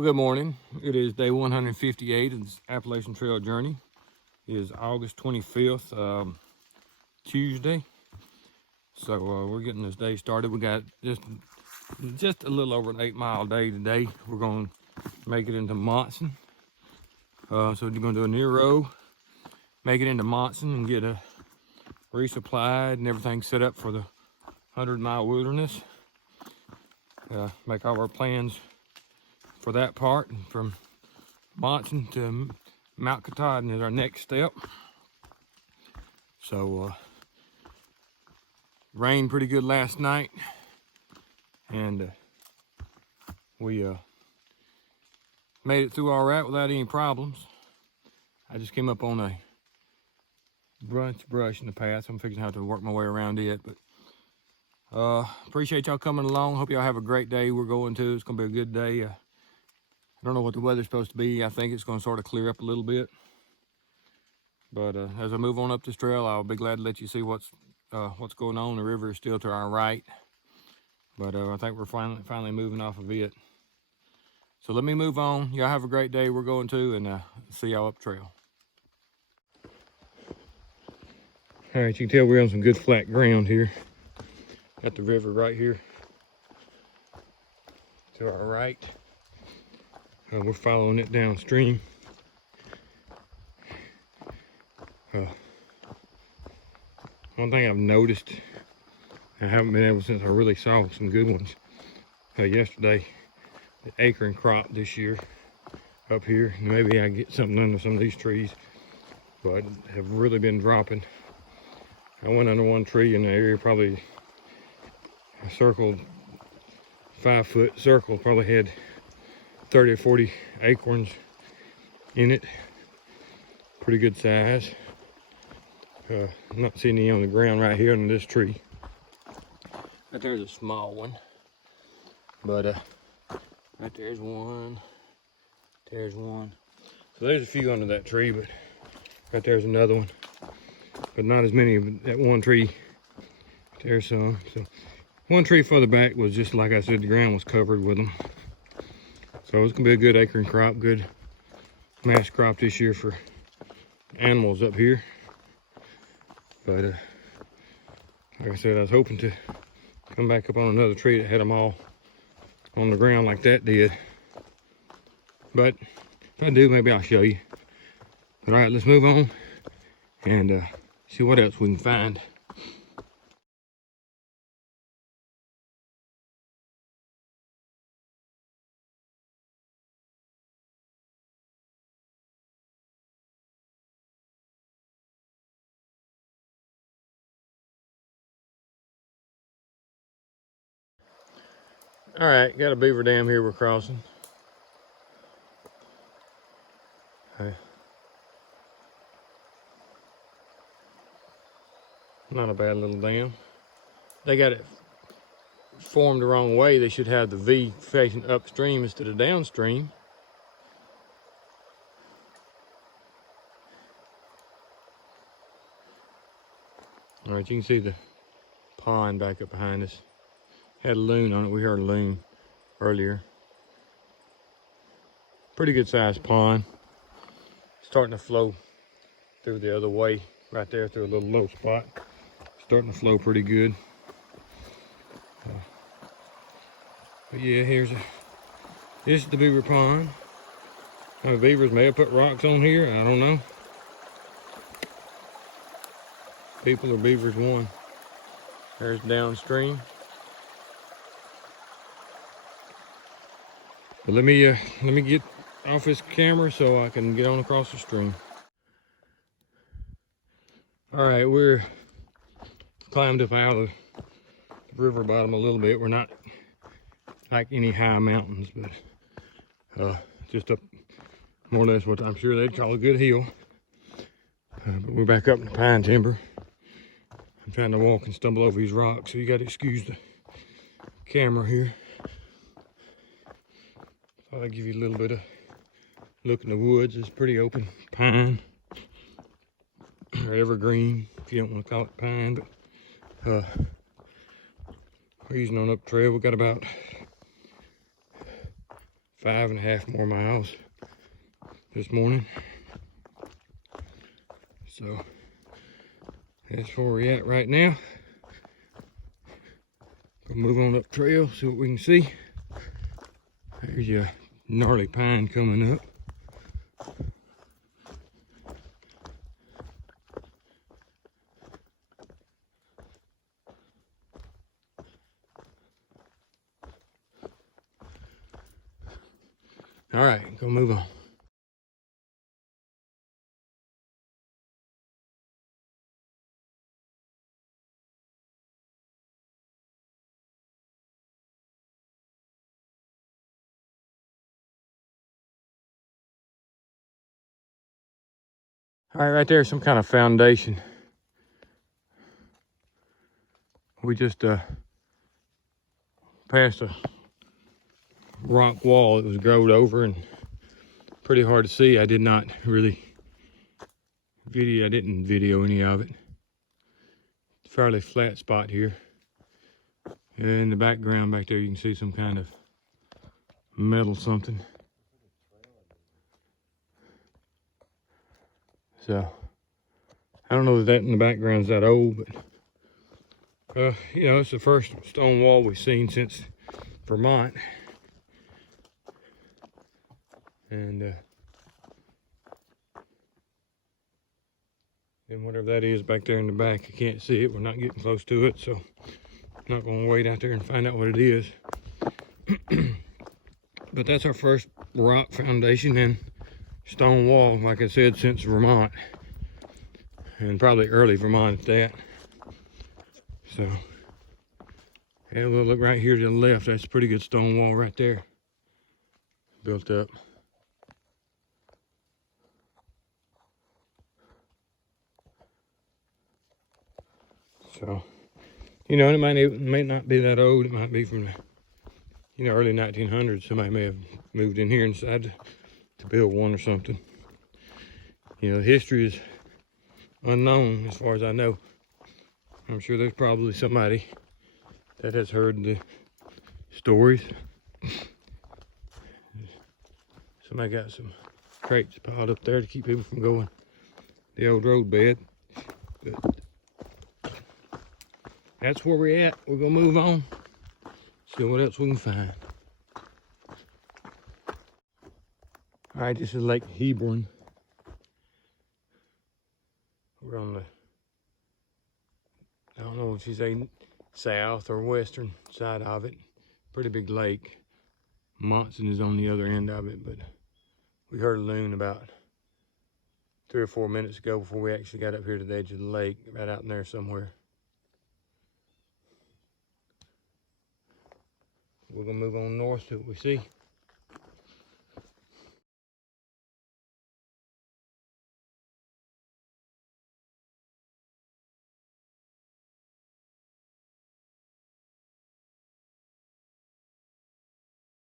Well, good morning. It is day 158 of this Appalachian Trail journey. It is August 25th, Tuesday. So we're getting this day started. We got just a little over an 8-mile day today. We're going to make it into Monson. So we're going to do a near row, make it into Monson and get resupplied and everything set up for the 100-mile wilderness. Make all our plans for that part, and from Monson to Mount Katahdin is our next step. So rained pretty good last night, and we made it through all right without any problems. I just came up on a brush in the path, so I'm fixing to have to work my way around it. But appreciate y'all coming along. Hope y'all have a great day. We're going to. It's gonna be a good day. I don't know what the weather's supposed to be. I think it's going to sort of clear up a little bit. But as I move on up this trail, I'll be glad to let you see what's going on. The river is still to our right, but I think we're finally moving off of it. So let me move on. Y'all have a great day. We're going to, and see y'all up trail. All right, you can tell we're on some good flat ground here. Got the river right here to our right. We're following it downstream. One thing I've noticed, I haven't been able since I really saw some good ones yesterday, the acorn crop this year up here. Maybe I get something under some of these trees, but have really been dropping. I went under one tree in the area, probably a circle, 5-foot circle, probably had 30 or 40 acorns in it. Pretty good size. I'm not seeing any on the ground right here under this tree. Right there's a small one, but right there's one. There's one. So there's a few under that tree, but right there's another one. But not as many of that one tree. There's some. So one tree further back was just like I said, the ground was covered with them. So it's gonna be a good acorn crop, good mass crop this year for animals up here. But like I said, I was hoping to come back up on another tree that had them all on the ground like that did. But if I do, maybe I'll show you. But all right, let's move on and see what else we can find. All right, got a beaver dam here we're crossing. Okay. Not a bad little dam. They got it formed the wrong way. They should have the V facing upstream instead of downstream. All right, you can see the pond back up behind us. Had a loon on it. We heard a loon earlier. Pretty good sized pond. Starting to flow through the other way right there through a little low spot. Starting to flow pretty good. But yeah, this is the Beaver Pond. Now the beavers may have put rocks on here. I don't know. People or beavers one. There's downstream. But let me get off this camera so I can get on across the stream. All right, we're climbed up out of the river bottom a little bit. We're not like any high mountains, but just up more or less what I'm sure they'd call a good hill. But we're back up in the pine timber. I'm trying to walk and stumble over these rocks, so you got to excuse the camera here. I'll give you a little bit of look in the woods. It's pretty open pine, or evergreen, if you don't want to call it pine. But we're using on up trail. We've got about 5.5 more miles this morning. So that's where we're at right now. Gonna move on up trail, see what we can see. There's your gnarly pine coming up. All right, go move on. All right, right there, some kind of foundation. We just passed a rock wall that was growed over and pretty hard to see. I didn't video any of it. Fairly flat spot here. In the background back there, you can see some kind of metal something. So I don't know that in the background's that old, but you know, it's the first stone wall we've seen since Vermont. And whatever that is back there in the back, I can't see it. We're not getting close to it, so I'm not going to wait out there and find out what it is. But that's our first rock foundation and stone wall, like I said, since Vermont, and probably early Vermont at that. So yeah, we'll look right here to the left. That's a pretty good stone wall right there, built up. So, you know, it may not be that old. It might be from the, you know, early 1900s. Somebody may have moved in here and decided to build one or something. You know, the history is unknown as far as I know. I'm sure there's probably somebody that has heard the stories. Somebody got some crates piled up there to keep people from going the old road bed. But that's where we're at. We're gonna move on, see what else we can find. All right, this is Lake Hebron. We're on the, I don't know if you say south or western side of it. Pretty big lake. Monson is on the other end of it, but we heard a loon about 3 or 4 minutes ago before we actually got up here to the edge of the lake, right out in there somewhere. We're gonna move on north to what we see.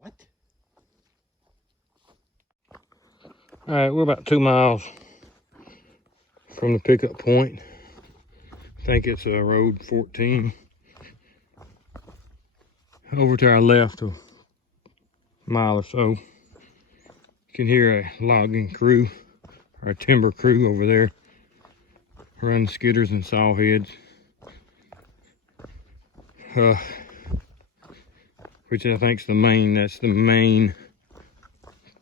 What? All right, we're about 2 miles from the pickup point. I think it's road 14. Over to our left, a mile or so, you can hear a logging crew, or a timber crew over there, running skidders and saw heads. Which I think is that's the main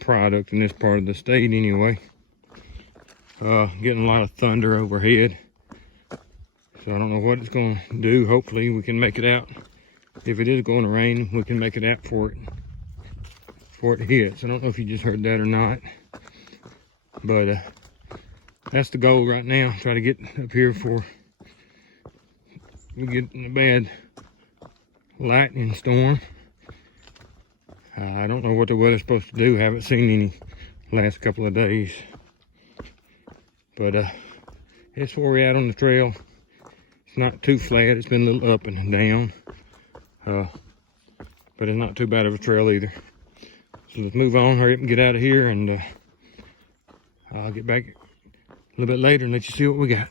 product in this part of the state anyway. Getting a lot of thunder overhead. So I don't know what it's going to do. Hopefully we can make it out. If it is going to rain, we can make it out before it hits. I don't know if you just heard that or not. But that's the goal right now. Try to get up here before we get in a bad lightning storm. I don't know what the weather's supposed to do. Haven't seen any last couple of days. But that's where we're at on the trail. It's not too flat. It's been a little up and down. But it's not too bad of a trail either. So let's move on, hurry up and get out of here, and I'll get back a little bit later and let you see what we got.